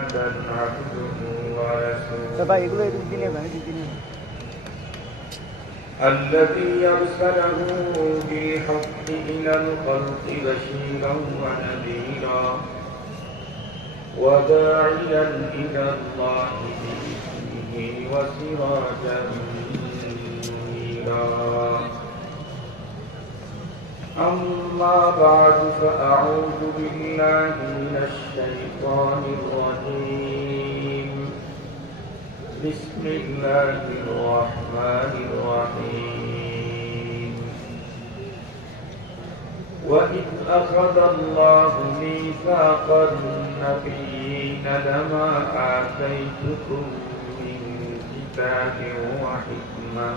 محمدا عبده ورسوله الذي أرسله بالحق إلى الخلق بشيرا ونذيرا وداعيا إلى الله بإذنه وسراجا منيرا أما بعد فأعوذ بالله من الشيطان الرجيم بسم الله الرحمن الرحيم وإذ أخذ الله ميثاق النبيين لما آتيتكم من كتاب وحكمة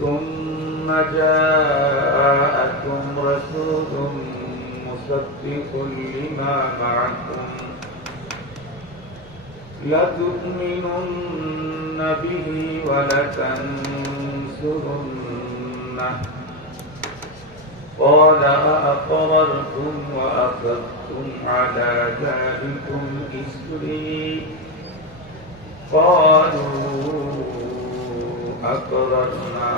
ثم جاءكم رسول مصدق لما معكم لتؤمنن به ولتنصرنه قال أأقررتم وأخذتم على ذلكم إصري قالوا أقررنا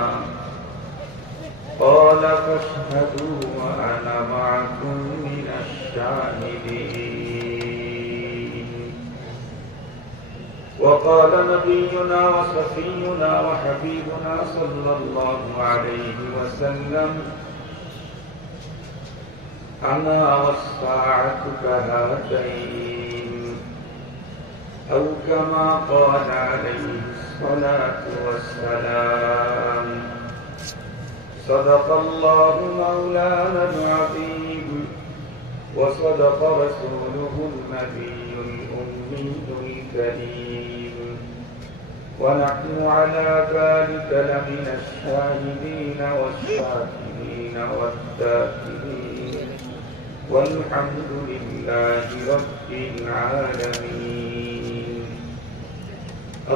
قال فاشهدوا وأنا معكم من الشاهدين وقال نبينا وصفينا وحبيبنا صلى الله عليه وسلم أنا والساعة كهاتين أو كما قال عليه الصلاة والسلام صدق الله مولانا العظيم وصدق رسوله النبي الأمي الكريم ونحن على ذلك لمن الشاهدين والشاكرين والذاكرين والحمد لله رب العالمين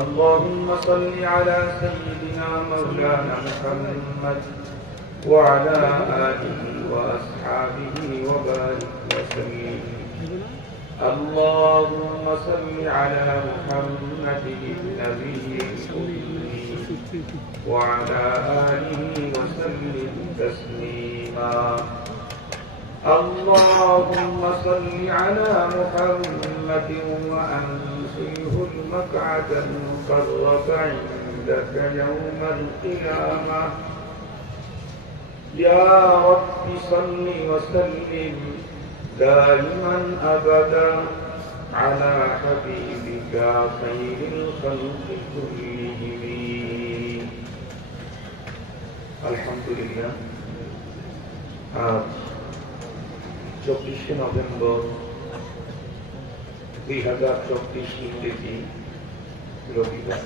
اللهم صل على سيدنا مولانا محمد وعلى آله وأصحابه وبارك وسلم اللهم صل على محمد النبي الأمي وعلى آله وسلم تسليما اللهم صل على محمد وأنزله المقعد المقرب عندك يوم القيامة يا رب صل وسلم دائما أبدا على حبيبك خير الخلق كلهم الحمد لله 24 November 2024 ইংরেজি রবিবার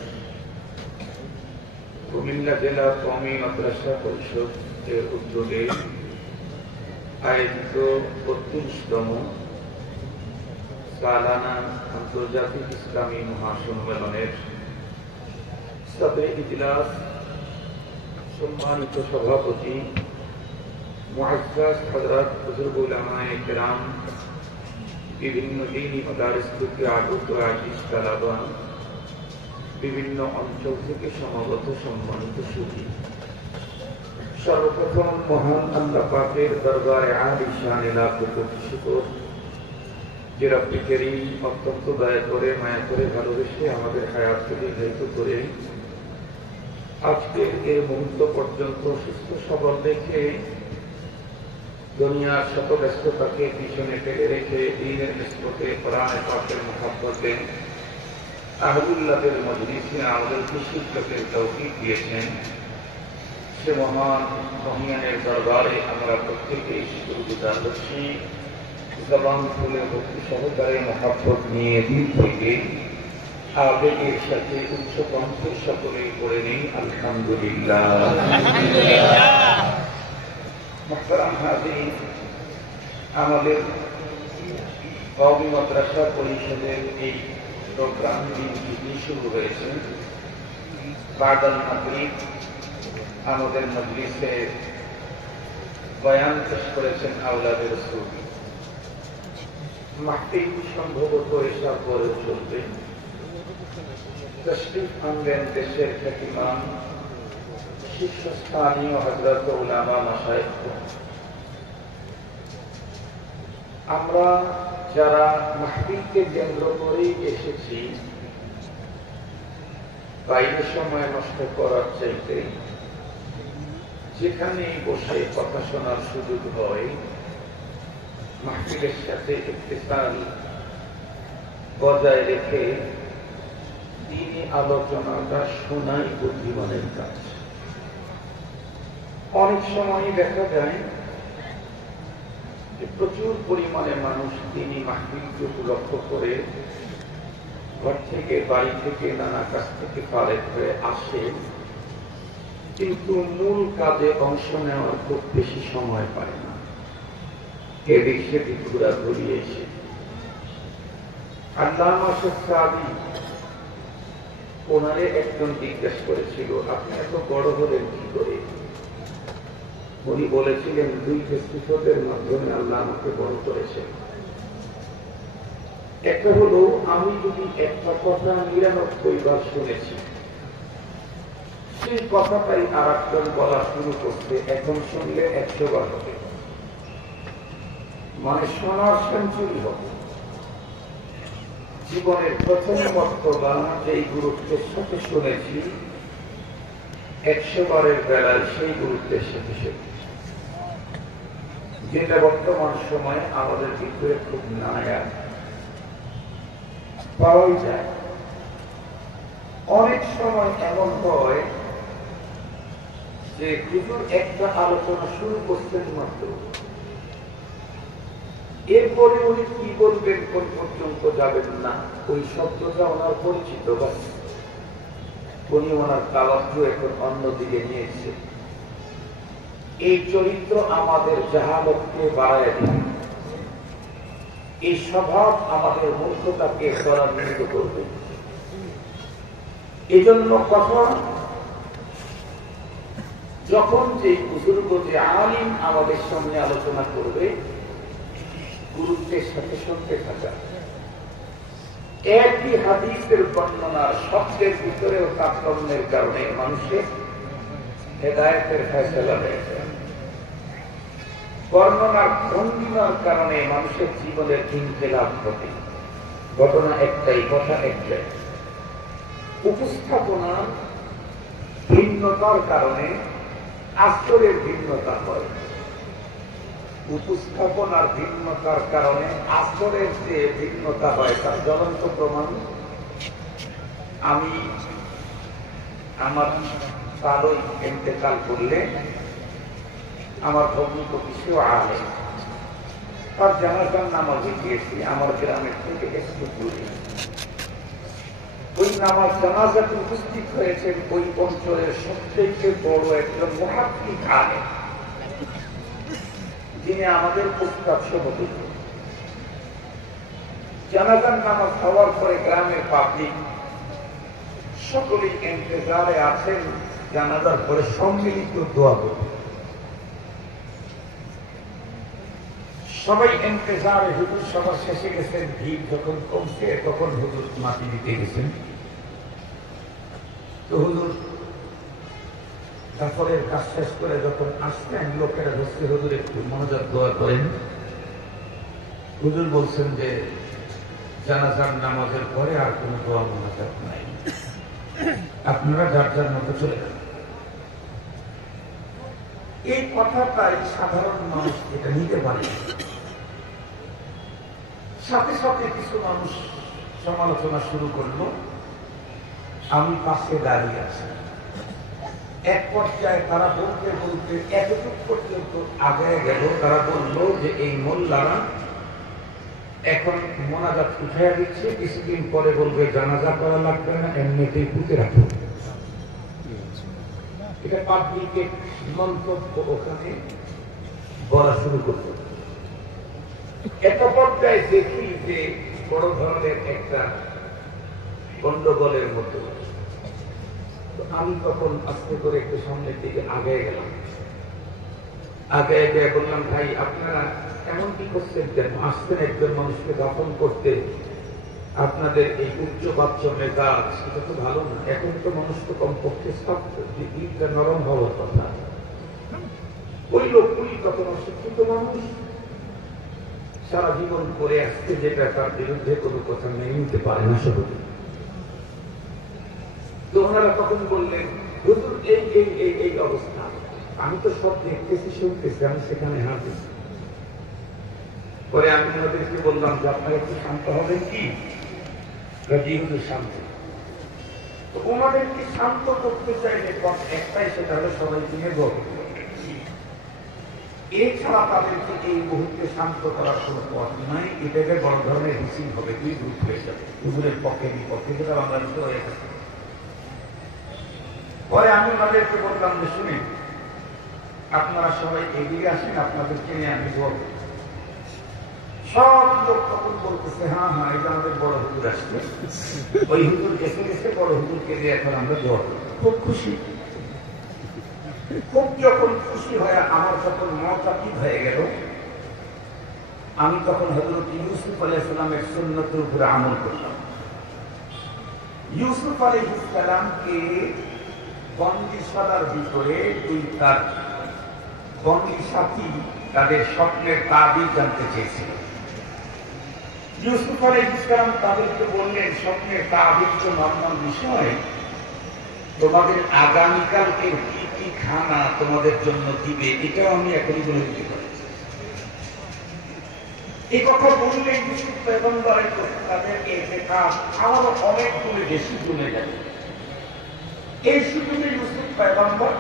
কুমিল্লা জেলা কওমি মাদ্রাসা পরিষদের উদ্যোগে আয়োজিত 32তম সালানা আন্তর্জাতিক ইসলামী মহাসম্মেলনের সাবে ইজলাস সম্মানিত সভাপতি মুআজ্জাজ হযরত বুজুর্গ উলামায়ে কেরাম বিভিন্ন দ্বীনি মাদারিস থেকে আগত আজিজ তালাবা বিভিন্ন অঞ্চল থেকে সমাগত সম্মানিত সুধী সর্বপ্রথম মহান আল্লাহ পাকের দরবারে আলিশান লাখো কোটি শুকর যে রব্বে করিম অত্যন্ত দয়া করে মায়া করে ভালোবেসে আমাদের হায়াতকে দীর্ঘায়িত করে আজকের এই মুহূর্ত পর্যন্ত সুস্থ সবল রেখে দুনিয়ার শত ব্যস্ততাকে পিছনে ফেলে রেখে দ্বীনের নিসবতে কোরআন পাকের মুহাব্বতে আহলুল্লাহদের মজলিসে আমাদেরকে শিক্ষকের তৌফিক দিয়েছেন সে মহান মহিয়ানের দরবারে আমরা প্রত্যেকেই শুকরগুজার করছি জবান খুলে ভক্তি সহকারে মুহাব্বত নিয়ে দিল থেকে আবেগের সাথে উচ্চ কণ্ঠের সকলেই পড়ে নেই আলহামদুলিল্লাহ। মুহতারাম হাজিরিন, আমাদের কওমি মাদ্রাসা পরিষদের এই প্রোগ্রাম দিন শুরু হয়েছে। বাদাল মাগরিব আমাদের মজলিসে বয়ান পেশ করেছেন আওলাদে রাসূল মাহফিল সম্ভবত এসব পরে চলবে। তশরিফ আনলেন দেশের খ্যাতিমান শীর্ষস্থানীয় হযরত উলামা মাশায়েখ। আমরা যারা মাহফিলকে কেন্দ্র করেই এসেছি, বাইরে সময় নষ্ট করার চাইতে যেখানে বসে কথা শোনার সুযোগ হয়, মাহফিলের সাথে ইত্তেসাল বজায় রেখে দ্বীনি আলোচনাটা শোনাই বুদ্ধিমানের কাজ। অনেক সময় দেখা যায় যে প্রচুর পরিমাণে মানুষ দ্বীনি মাহফিলকে লক্ষ্য করে ঘর থেকে, বাড়ি থেকে, নানা কাছ থেকে ফারেক হয়ে আসে, কিন্তু মূল কাজে অংশ নেওয়ার খুব বেশি সময় পায় না। এদিক সেদিক ঘোরাঘুরি এসে আল্লামা শেখ সাদি ওনারে একজন জিজ্ঞেস করেছিল, আপনি এত বড় হলেন কি করে? উনি বলেছিলেন, দুইটা সিফতের মাধ্যমে আল্লাহ আমাকে বড় করেছেন। একটা হলো, আমি যদি একটা কথা ৯৯ বার শুনেছি, সেই কথাটাই আর একজন বলা শুরু করতে এখন শুনলে ১০০ বার হবে, মানে শোনার সেঞ্চুরি হবে। জীবনের প্রথম বক্তব্য যেই গুরুত্বের সাথে শুনেছি, ১০০ বারের বেলায় সেই গুরুত্বের সাথে শুনেছি, যেটা বর্তমান সময়ে আমাদের ভিতরে খুব নায়া পাওয়াই যায়। অনেক সময় এমন হয় যে হুজুর একটা আলোচনা শুরু করছেন মাত্র, এরপরে উনি কি বলবেন কোন পর্যন্ত যাবেন না, ওই শব্দটা ওনার পরিচিত, বাস উনি ওনার তাওয়াজ্জু এখন অন্যদিকে নিয়েছে। এই চরিত্র আমাদের জাহালতকে বাড়ায় দিবে, এই স্বভাব আমাদের মূর্খতাকে ত্বরান্বিত করবে। এজন্য কথা, যখন যে বুজুর্গ, যে আলিম আমাদের সামনে আলোচনা করবে, গুরুত্বের সাথে শুনতে থাকা। একই হাদিসের বর্ণনার শব্দের ভিতরেও তারতম্যের কারণে মানুষের হেদায়েতের ফয়সালা হয়েছে, বর্ণনার ভঙ্গিমার কারণে মানুষের জীবনের ইনকিলাব ঘটে। ঘটনা একটাই, কথা একটাই, উপস্থাপনা ভিন্নতার কারণে আসরের ভিন্নতা হয়। উপস্থাপনার ভিন্নতার কারণে আসরের যে ভিন্নতা হয় তার জ্বলন্ত প্রমাণ আমি আমার তারই ইন্তেকাল করলে আমার ভগ্নিক কিছু আলে তার জানাজার নামাজে গিয়েছি, আমার গ্রামের থেকে একটু দূরে। ওই নামাজ জানাজাতে উপস্থিত হয়েছেন ওই অঞ্চলের সবচেয়ে বড় একজন মুহাদ্দিস আলেম, যিনি আমাদের প্রস্তাব সভাপতি। জানাজার নামাজ হওয়ার পরে গ্রামের পাবলিক সকলেই ইন্তজারে আছেন জানাজার পরে সম্মিলিত দোয়া করবে। সবাই ইন্তজারে, হুজুর সবার শেষে গেছেন, ভিড় যখন কমছে তখন হুজুর মাটি দিতে গেছেন। তো হুজুর কাপড়ের কাজ শেষ করে যখন আসলেন, লোকেরা ধরছে, হুজুর একটু মনোযোগ দোয়া করেন। হুজুর বলছেন যে জানাজার নামাজের পরে আর কোন দোয়া মনোযোগ নাই, আপনারা যার যার মতো চলে যান। এই কথাটাই সাধারণ মানুষ এটা নিতে পারে। সাথে সাথে কিছু মানুষ সমালোচনা শুরু করলো, আমি পাশে দাঁড়িয়ে আছি। এক পর্যায়ে তারা বলতে বলতে এতটুকু পর্যন্ত আগায় গেল, তারা বলল যে এই মোল্লারা এখন মোনাজাত উঠাইয়া দিচ্ছে, কিছুদিন পরে বলবে জানাজা করা লাগবে না, এমনিতেই পুঁতে রাখো। এটা পাবলিকের মন্তব্য ওখানে বলা শুরু করত। এত পর্যায়ে দেখি যে বড় ধরনের একটা গন্ডগোলের মতো। আমি তখন আস্তে করে একটু সামনের দিকে আগে গেলাম। আগে আগে বললাম, ভাই আপনারা এমন কি করছেন কেন? আসছেন একজন মানুষকে দাফন করতে, আপনাদের এই উচ্চ বাচ্চমের গাছ, এটা তো ভালো না। এখন তো মানুষ তো কমপক্ষে দিকটা নরম হওয়ার কথা। ওই লোকগুলি তখন অশিক্ষিত মানুষ, সারা জীবন করে আসছে, যেটা তার বিরুদ্ধে কোনো কথা মেনে নিতে পারে না সহজে। তো ওনারা তখন বললেন, হুজুর এই এই এই এই অবস্থা, আমি তো সব দেখতেছি শুনতেছি, আমি সেখানে হাঁটতেছি। পরে আমি ওনাদেরকে বললাম যে আপনারা একটু শান্ত হবেন কি? হুজুর শান্ত। তো ওনাদেরকে শান্ত করতে চাইলে একটাই, সেটা হলে সবাইকে নেব। এছাড়া তাদেরকে এই মুহূর্তে শান্ত করার কোন পথ নাই। এটাকে বড় ধরনের হিসিং হবে, দুই গ্রুপ হয়ে যাবে, হুজুরের পক্ষে বিপক্ষে, যেটা বাংলাদেশে হয়ে থাকে। পরে আমি ওনাদেরকে বললাম যে শুনে, আপনারা সবাই এগিয়ে আসেন, আপনাদেরকে নিয়ে আমি বলব। সব লোক তখন বলতেছে, হ্যাঁ হ্যাঁ, এটা আমাদের বড় হুজুর আসছে, ওই হুজুর এসে গেছে, বড় হুজুরকে দিয়ে এখন আমরা দোয়া করি। খুব খুশি। খুব যখন খুশি হয়, আমার যখন মতাকিদ হয়ে গেল, আমি তখন হযরত ইউসুফ আলাইহিস সালামের সুন্নতের উপরে আমল করলাম। ইউসুফ আলাইহিস সালামকে বন্দিশালার ভিতরে তার বন্দী সাথী তাদের স্বপ্নের তাবির জানতে চেয়েছিল। ইউসুফ আলাইহিস সালাম তাদেরকে বললেন, স্বপ্নের তাবির তো নরমাল বিষয়, তোমাদের আগামীকালকে কি কি খানা তোমাদের জন্য দিবে, এটাও আমি এখনই বলে দিতে পারি। এই কথা বললে ইউসুফ পয়গম্বরের তাদের ইতিকাদ আরো অনেক গুণে বেশি কমে যাবে। এই সুযোগে ইউসুফ পয়গম্বর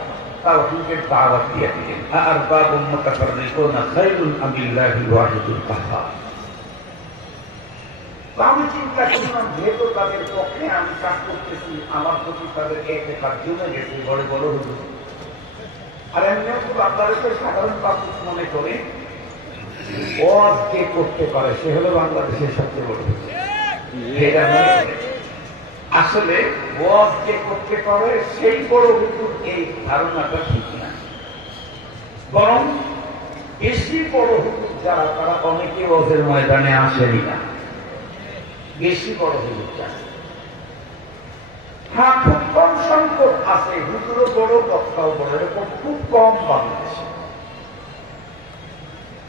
তাওহীদের দাওয়াত দিয়ে দিলেন, আরবাবুম মুতাফাররিকুনা খায়রুন আম বিল্লাহিল ওয়াহিদুল কাহ্হার। আমি চিন্তা করলাম, যেহেতু তাদের পক্ষে আমি কাজ করতেছি, আমার প্রতি তাদের ইতিকাদ জমে গেছে, বড় বড় হুজুর। আর এমনিও তো বাংলাদেশে সাধারণ পাবলিক মনে করে ওয়াজ কে করতে পারে সে হলো বাংলাদেশের সবচেয়ে বড় হুজুর। আসলে ওয়াজ কে করতে পারে সেই বড় হুজুর, এই ধারণাটা ঠিক না। বরং বেশি বড় হুজুর যারা, তারা অনেকে ওয়াজের ময়দানে আসেনি না, বেশি বড় হুজুর চায়। হ্যাঁ, খুব কম সংখ্যক আছে হুজুরও বড়, বক্তাও বড়, এরকম খুব কম বাংলাদেশে।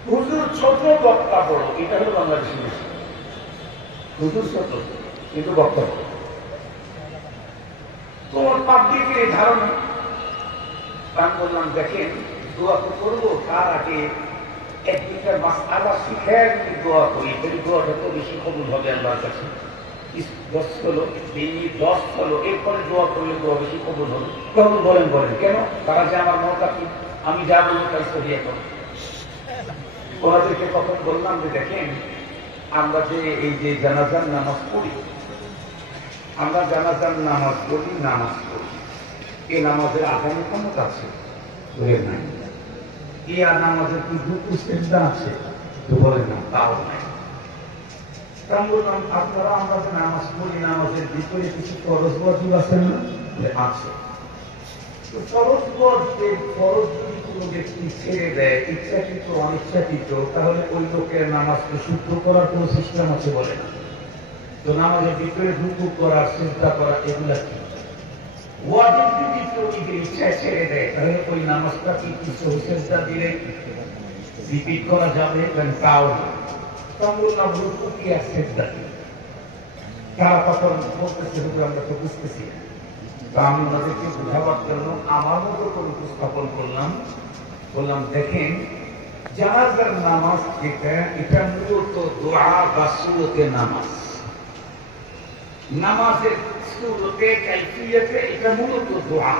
হুজুর ছোট, বক্তা বড়, এটা হলো বাংলাদেশে বেশি। হুজুর ছোট কিন্তু বক্তা বড়। তোমার পাবলিকের এই ধারণা। আমি বললাম, দেখেন, দোয়া তো করবো, তার আগে এক দুইটা মাসআলা শিখে যদি দোয়া করি, এই দোয়াটা তো বেশি কবুল হবে আল্লাহর কাছে। 10 হলো, 10 হলো, এরপরে দোয়া করলে দোয়া বেশি কবুল হবে। কবুল বলেন কেন? তারা যে আমার মতাকি, আমি যা বলবো তাই সরিয়ে করো। ওনাদেরকে তখন বললাম যে দেখেন, আমরা যে এই যে জানাজার নামাজ পড়ি, আমরা জানাজার নামাজ পড়ি, এই নামাজের আগামী ক্ষমতা আছে নাই? এই নামাজের কি রুকু সিজদা আছে? তো বলেন না, তাও নাই। কারণ বললাম, আপনারা আমরা যে নামাজ পড়ি, নামাজের ভিতরে কিছু ফরজ ওয়াজিব আছে না? আছে। তো ফরজ ওয়াজিব, ফরজ যদি কোনো ব্যক্তি ছেড়ে দেয়, ইচ্ছাকৃত অনিচ্ছাকৃত, তাহলে ওই লোকের নামাজকে শুদ্ধ করার কোনো সিস্টেম আছে? বলে না। তো নামাজের ভিতরে রুকু করা, সিজদা করা, এগুলা কি? ওয়াজিব যদি কেউ নিজের ইচ্ছায় ছেড়ে দেয়, তাহলে ওই নামাজটা কি কিছু সিজদা দিলে রিপিট করা যাবে? তাও না। বললাম, রুকু কি আর সিজদা কি? তারা তখন বলতেছে, আমরা তো বুঝতেছি। আমি ওনাদেরকে বোঝাবার জন্য আমার মতো করে উপস্থাপন করলাম। বললাম, দেখেন, জানাজার নামাজ যেটা, এটা মূলত দোয়া বা সুরতের নামাজ। নামাজের সুরতে, কাইফিয়তে, এটা মূলত দোয়া।